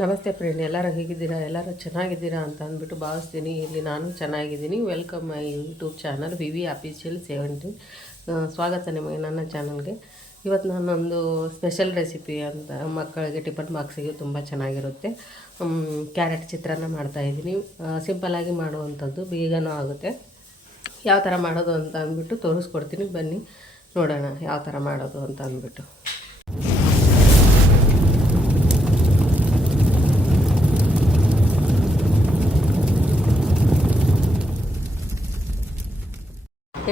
ನಮಸ್ತೆ ಫ್ರೆಂಡ್, ಎಲ್ಲರೂ ಹೇಗಿದ್ದೀರಾ? ಎಲ್ಲರೂ ಚೆನ್ನಾಗಿದ್ದೀರಾ ಅಂತ ಅಂದ್ಬಿಟ್ಟು ಭಾವಿಸ್ತೀನಿ. ಇಲ್ಲಿ ನಾನು ಚೆನ್ನಾಗಿದ್ದೀನಿ. Welcome my YouTube channel V official 17. ಸ್ವಾಗತ ನಿಮಗೆ ನನ್ನ ಚಾನಲ್ಗೆ. ಇವತ್ತು ನಾನೊಂದು ಸ್ಪೆಷಲ್ ರೆಸಿಪಿ ಅಂತ ಮಕ್ಕಳಿಗೆ ಟಿಫನ್ ಬಾಕ್ಸಿಗೆ ತುಂಬ ಚೆನ್ನಾಗಿರುತ್ತೆ. ಕ್ಯಾರೆಟ್ ಚಿತ್ರಾನ್ನ ಮಾಡ್ತಾಯಿದ್ದೀನಿ. ಸಿಂಪಲ್ಲಾಗಿ ಮಾಡುವಂಥದ್ದು, ಬೇಗನೂ ಆಗುತ್ತೆ. ಯಾವ ಥರ ಮಾಡೋದು ಅಂತ ಅಂದ್ಬಿಟ್ಟು ತೋರಿಸ್ಕೊಡ್ತೀನಿ. ಬನ್ನಿ ನೋಡೋಣ ಯಾವ ಥರ ಮಾಡೋದು ಅಂತ ಅಂದ್ಬಿಟ್ಟು.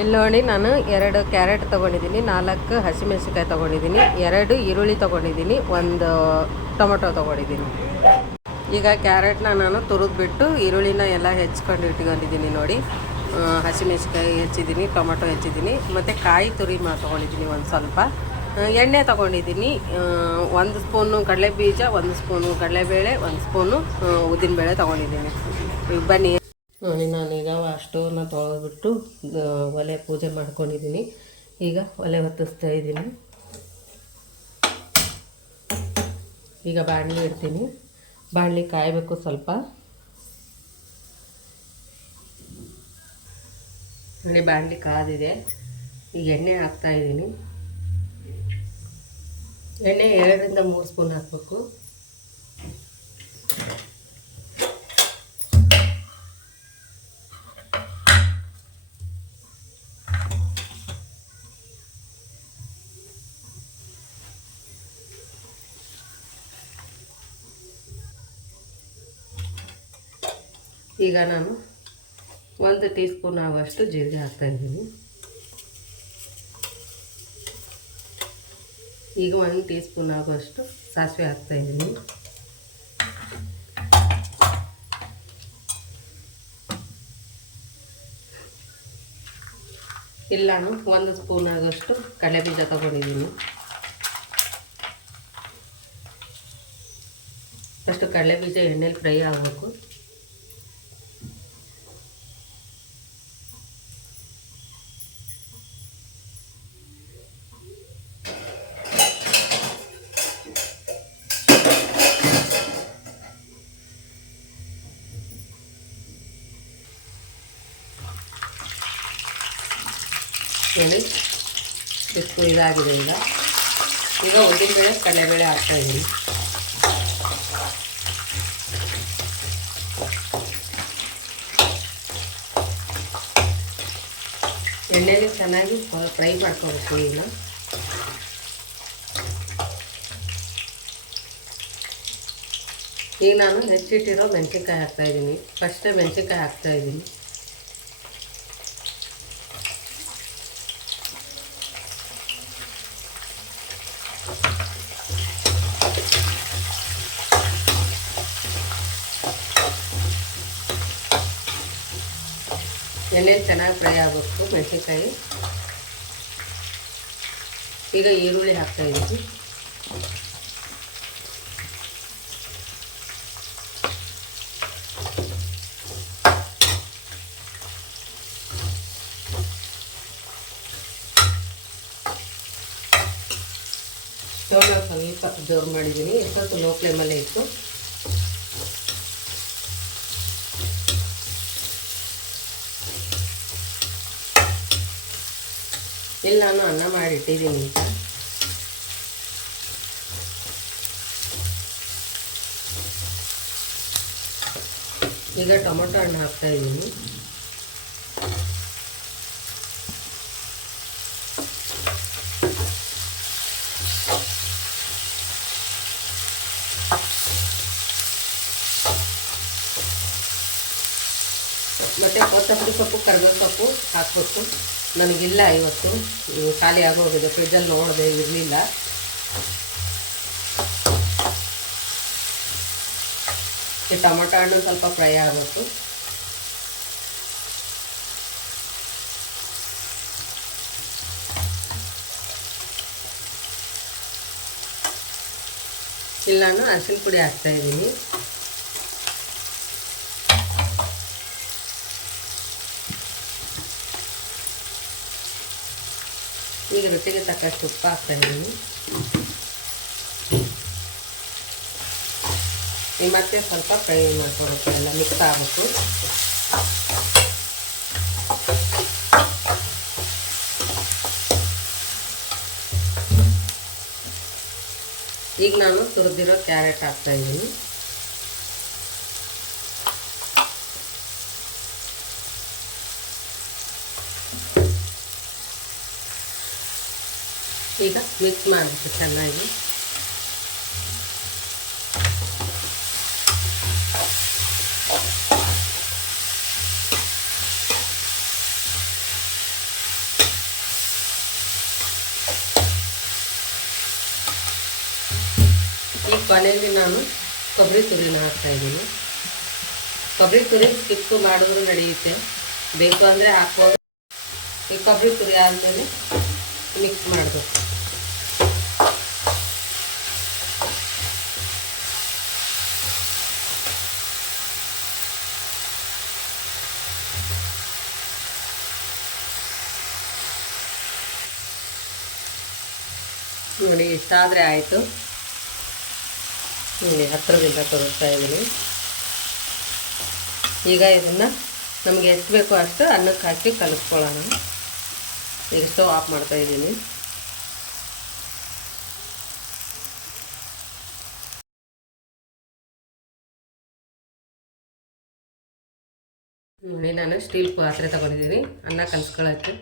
ಇಲ್ಲಿ ನೋಡಿ, ನಾನು 2 ಕ್ಯಾರೆಟ್ ತೊಗೊಂಡಿದ್ದೀನಿ, 4 ಹಸಿಮೆಣಸಿನ್ಕಾಯಿ ತೊಗೊಂಡಿದ್ದೀನಿ, 2 ಈರುಳ್ಳಿ ತೊಗೊಂಡಿದ್ದೀನಿ, 1 ಟೊಮೊಟೊ ತೊಗೊಂಡಿದ್ದೀನಿ. ಈಗ ಕ್ಯಾರೆಟ್ನ ನಾನು ತುರಿದ್ಬಿಟ್ಟು ಈರುಳ್ಳಿನ ಎಲ್ಲ ಹೆಚ್ಕೊಂಡು ಇಟ್ಕೊಂಡಿದ್ದೀನಿ ನೋಡಿ. ಹಸಿಮೆಣಸಿನ್ಕಾಯಿ ಹೆಚ್ಚಿದ್ದೀನಿ, ಟೊಮೊಟೊ ಹೆಚ್ಚಿದ್ದೀನಿ, ಮತ್ತು ಕಾಯಿ ತುರಿ ತೊಗೊಂಡಿದ್ದೀನಿ. ಒಂದು ಸ್ವಲ್ಪ ಎಣ್ಣೆ ತೊಗೊಂಡಿದ್ದೀನಿ. 1 ಸ್ಪೂನು ಕಡಲೆಬೀಜ, 1 ಸ್ಪೂನು ಕಡಲೆಬೇಳೆ, 1 ಸ್ಪೂನು ಉದ್ದಿನಬೇಳೆ ತೊಗೊಂಡಿದ್ದೀನಿ. ಈಗ ಬನ್ನಿ ನೋಡಿ, ನಾನೀಗ ಸ್ಟೋವ್ನ ತೊಳೆದ್ಬಿಟ್ಟು ಒಲೆ ಪೂಜೆ ಮಾಡ್ಕೊಂಡಿದ್ದೀನಿ. ಈಗ ಒಲೆ ಹೊತ್ತಿಸ್ತಾ ಇದ್ದೀನಿ. ಈಗ ಬಾಣಲಿ ಇಡ್ತೀನಿ. ಬಾಣಲಿ ಕಾಯಬೇಕು ಸ್ವಲ್ಪ. ನೋಡಿ, ಬಾಣಲಿ ಕಾದಿದೆ. ಈಗ ಎಣ್ಣೆ ಹಾಕ್ತಾಯಿದ್ದೀನಿ. ಎಣ್ಣೆ 2 ರಿಂದ 3 ಸ್ಪೂನ್ ಹಾಕಬೇಕು. ಈಗ ನಾನು 1 ಟೀ ಸ್ಪೂನ್ ಆಗುವಷ್ಟು ಜೀರಿಗೆ ಹಾಕ್ತಾಯಿದ್ದೀನಿ. ಈಗ 1 ಟೀ ಸ್ಪೂನ್ ಆಗುವಷ್ಟು ಸಾಸಿವೆ ಹಾಕ್ತಾಯಿದ್ದೀನಿ. ಇಲ್ಲಿ ನಾನು 1 ಸ್ಪೂನ್ ಆಗುವಷ್ಟು ಕಡಲೆಬೀಜ ತೊಗೊಂಡಿದ್ದೀನಿ. ಫಸ್ಟು ಕಡಲೆಬೀಜ ಎಣ್ಣೆಲಿ ಫ್ರೈ ಆಗಬೇಕು. ನೋಡಿ, ಎಷ್ಟು ಇದಾಗಿದೆ. ಈಗ ಉದ್ದಿನಬೇಳೆ ಕಡಲೆಬೇಳೆ ಹಾಕ್ತಾಯಿದ್ದೀನಿ. ಎಣ್ಣೆಲಿ ಚೆನ್ನಾಗಿ ಫ್ರೈ ಮಾಡ್ಕೋಬೇಕು. ಈಗ ನಾನು ಹೆಚ್ಚಿಟ್ಟಿರೋ ಮೆಣಸಿನ್ಕಾಯಿ ಹಾಕ್ತಾಯಿದ್ದೀನಿ. ಫಸ್ಟೇ ಮೆಣಸಿನ್ಕಾಯಿ ಹಾಕ್ತಾಯಿದ್ದೀನಿ. ಎಣ್ಣೆಲಿ ಚೆನ್ನಾಗಿ ಫ್ರೈ ಆಗಬೇಕು ಮೆಣಸಿನ್ಕಾಯಿ. ಈಗ ಈರುಳ್ಳಿ ಹಾಕ್ತಾಯಿದ್ದೀನಿ. ಸ್ಟವ್ನ ಸ್ವಲ್ಪ ಜೋರು ಮಾಡಿದ್ದೀನಿ. ಸ್ವಲ್ಪ ಲೋ ಫ್ಲೇಮಲ್ಲೇ ಇಟ್ಟು ಇಲ್ಲಿ ನಾನು ಅನ್ನ ಮಾಡಿಟ್ಟಿದ್ದೀನಿ. ಈಗ ಟೊಮೊಟೊ ಹಣ್ಣು ಹಾಕ್ತಾಯಿದ್ದೀನಿ. ಮತ್ತು ಕೊತ್ತಂಬರಿ ಸೊಪ್ಪು, ಕರಿಬೇವು ಸೊಪ್ಪು ಹಾಕಬೇಕು. ನನಗಿಲ್ಲ ಇವತ್ತು, ಖಾಲಿ ಆಗೋಗಿದೆ. ಫ್ರಿಜ್ಜಲ್ಲಿ ನೋಡಿದೆ, ಇರಲಿಲ್ಲ. ಈ ಟೊಮೊಟೊ ಹಣ್ಣು ಸ್ವಲ್ಪ ಫ್ರೈ ಆಗಬೇಕು. ಇಲ್ಲಿ ನಾನು ಅರಿಶಿನ ಪುಡಿ ಹಾಕ್ತಾಯಿದ್ದೀನಿ. ಈಗ ರುಚಿಗೆ ತಕ್ಕಷ್ಟು ಉಪ್ಪು ಹಾಕ್ತಾಯಿದ್ದೀನಿ. ಈಗ ಮತ್ತೆ ಸ್ವಲ್ಪ ಫ್ರೈ ಮಾಡ್ಕೊಬೇಕು, ಎಲ್ಲ ಮಿಕ್ಸ್ ಆಗಬೇಕು. ಈಗ ನಾನು ತುರಿದಿರೋ ಕ್ಯಾರೆಟ್ ಹಾಕ್ತಾಯಿದ್ದೀನಿ. ಈಗ ಮಿಕ್ಸ್ ಮಾಡಬೇಕು ಚೆನ್ನಾಗಿ. ಈ ಕೊನೆಯಲ್ಲಿ ನಾನು ಕೊಬ್ಬರಿ ತುರಿನ ಹಾಕ್ತಾಯಿದ್ದೀನಿ. ಕೊಬ್ಬರಿ ತುರಿ ಸ್ಕಿಪ್ ಮಾಡಿದ್ರು ನಡೆಯುತ್ತೆ, ಬೇಕು ಅಂದರೆ ಹಾಕ್ಬೋದು. ಈ ಕೊಬ್ಬರಿ ತುರಿ ಆದಮೇಲೆ ಮಿಕ್ಸ್ ಮಾಡಬೇಕು. ನೋಡಿ ಇಷ್ಟಾದರೆ ಆಯಿತು. ನೋಡಿ ಹತ್ತಿರದಿಂದ ತೋರಿಸ್ತಾ ಇದ್ದೀನಿ. ಈಗ ಇದನ್ನು ನಮಗೆ ಎಷ್ಟು ಬೇಕೋ ಅಷ್ಟು ಅನ್ನಕ್ಕೆ ಹಾಕಿ ಕಲಿಸ್ಕೊಳ್ಳೋಣ. ಈಗ ಸ್ಟವ್ ಆಫ್ ಮಾಡ್ತಾಯಿದ್ದೀನಿ. ನೋಡಿ ನಾನು ಸ್ಟೀಲ್ ಪಾತ್ರೆ ತಗೊಂಡಿದ್ದೀನಿ ಅನ್ನ ಕಲಿಸ್ಕೊಳ್ಳೋಕ್ಕೆ.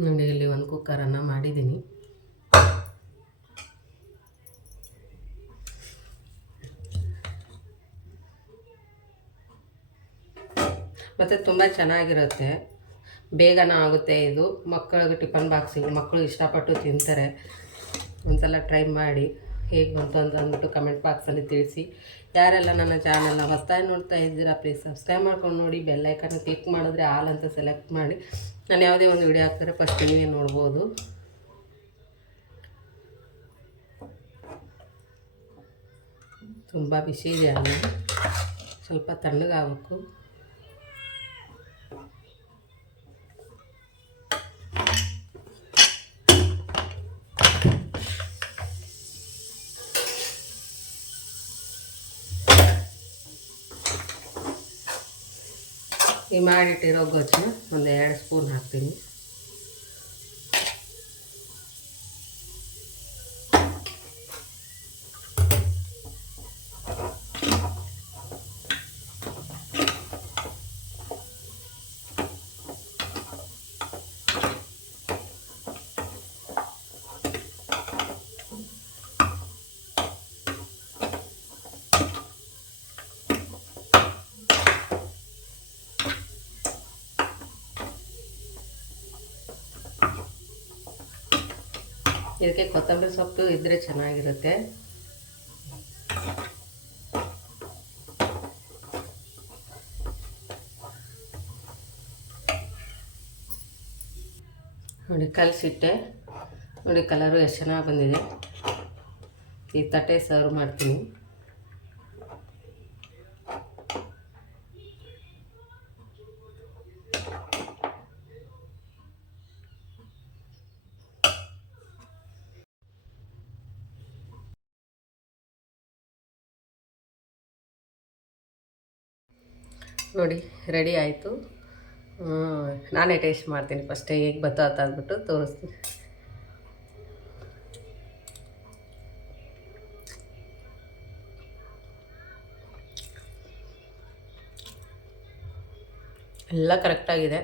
ನೋಡಿ ಇಲ್ಲಿ ಒಂದು ಕುಕ್ಕರನ್ನು ಮಾಡಿದ್ದೀನಿ. ಮತ್ತು ತುಂಬ ಚೆನ್ನಾಗಿರುತ್ತೆ, ಬೇಗನ ಆಗುತ್ತೆ ಇದು. ಮಕ್ಕಳಿಗೆ ಟಿಫನ್ ಬಾಕ್ಸಿಗೆ ಮಕ್ಕಳು ಇಷ್ಟಪಟ್ಟು ತಿಂತಾರೆ. ಒಂದ್ಸಲ ಟ್ರೈ ಮಾಡಿ ಹೇಗೆ ಬಂತು ಅಂತ ಅಂದ್ಬಿಟ್ಟು ಕಮೆಂಟ್ ಬಾಕ್ಸಲ್ಲಿ ತಿಳಿಸಿ. ಯಾರೆಲ್ಲ ನನ್ನ ಚಾನಲ್ನ ಹೊಸದಾಗಿ ನೋಡ್ತಾ ಇದ್ದೀರಾ ಪ್ಲೀಸ್ ಸಬ್ಸ್ಕ್ರೈಬ್ ಮಾಡ್ಕೊಂಡು ನೋಡಿ. ಬೆಲ್ಲೈಕನ್ನ ಕ್ಲಿಕ್ ಮಾಡಿದ್ರೆ ಆಲ್ ಅಂತ ಸೆಲೆಕ್ಟ್ ಮಾಡಿ ನಾನು ಯಾವುದೇ ಒಂದು ವಿಡಿಯೋ ಹಾಕ್ತಾರೆ ಫಸ್ಟ್ ನೀವೇ ನೋಡ್ಬೋದು. ತುಂಬ ಬಿಸಿ ಇದೆ ಅನ್ನ, ಸ್ವಲ್ಪ ತಣ್ಣಗಾಗಬೇಕು. ಈ ಮಾಡಿಟ್ಟಿರೋ ಗೊಜ್ಜನ್ನ ಒಂದು 2 ಸ್ಪೂನ್ ಹಾಕ್ತೀನಿ. ಇದಕ್ಕೆ ಕೊತ್ತಂಬರಿ ಸೊಪ್ಪು ಇದ್ದರೆ ಚೆನ್ನಾಗಿರುತ್ತೆ. ನೋಡಿ ಕಲಸಿಟ್ಟೆ, ನೋಡಿ ಕಲರು ಎಷ್ಟು ಚೆನ್ನಾಗಿ ಬಂದಿದೆ. ಈ ತಟ್ಟೆ ಸರ್ವ್ ಮಾಡ್ತೀನಿ. ನೋಡಿ ರೆಡಿ ಆಯಿತು. ನಾನೇ ಟೇಸ್ಟ್ ಮಾಡ್ತೀನಿ ಫಸ್ಟ್ ಹೇಗೆ ಬತ್ತು ಅಂತ ಅಂದ್ಬಿಟ್ಟು ತೋರಿಸ್ತೀನಿ. ಎಲ್ಲ ಕರೆಕ್ಟಾಗಿದೆ,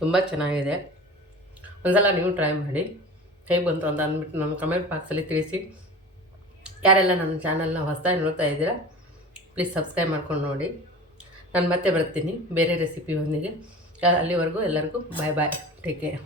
ತುಂಬ ಚೆನ್ನಾಗಿದೆ. ಒಂದ್ಸಲ ನೀವು ಟ್ರೈ ಮಾಡಿ ಹೇಗೆ ಬಂತು ಅಂತ ಅಂದ್ಬಿಟ್ಟು ನಮ್ಮ ಕಮೆಂಟ್ ಬಾಕ್ಸಲ್ಲಿ ತಿಳಿಸಿ. ಯಾರೆಲ್ಲ ನನ್ನ ಚಾನಲ್ನ ಹೊಸದಾಗಿ ನೋಡ್ತಾ ಇದ್ದೀರಾ ಪ್ಲೀಸ್ ಸಬ್ಸ್ಕ್ರೈಬ್ ಮಾಡ್ಕೊಂಡು ನೋಡಿ. ನಾನು ಮತ್ತೆ ಬರ್ತೀನಿ ಬೇರೆ ರೆಸಿಪಿಯೊಂದಿಗೆ. ಅಲ್ಲಿವರೆಗೂ ಎಲ್ಲರಿಗೂ ಬಾಯ್ ಬಾಯ್, ಟೇಕ್ ಕೇರ್.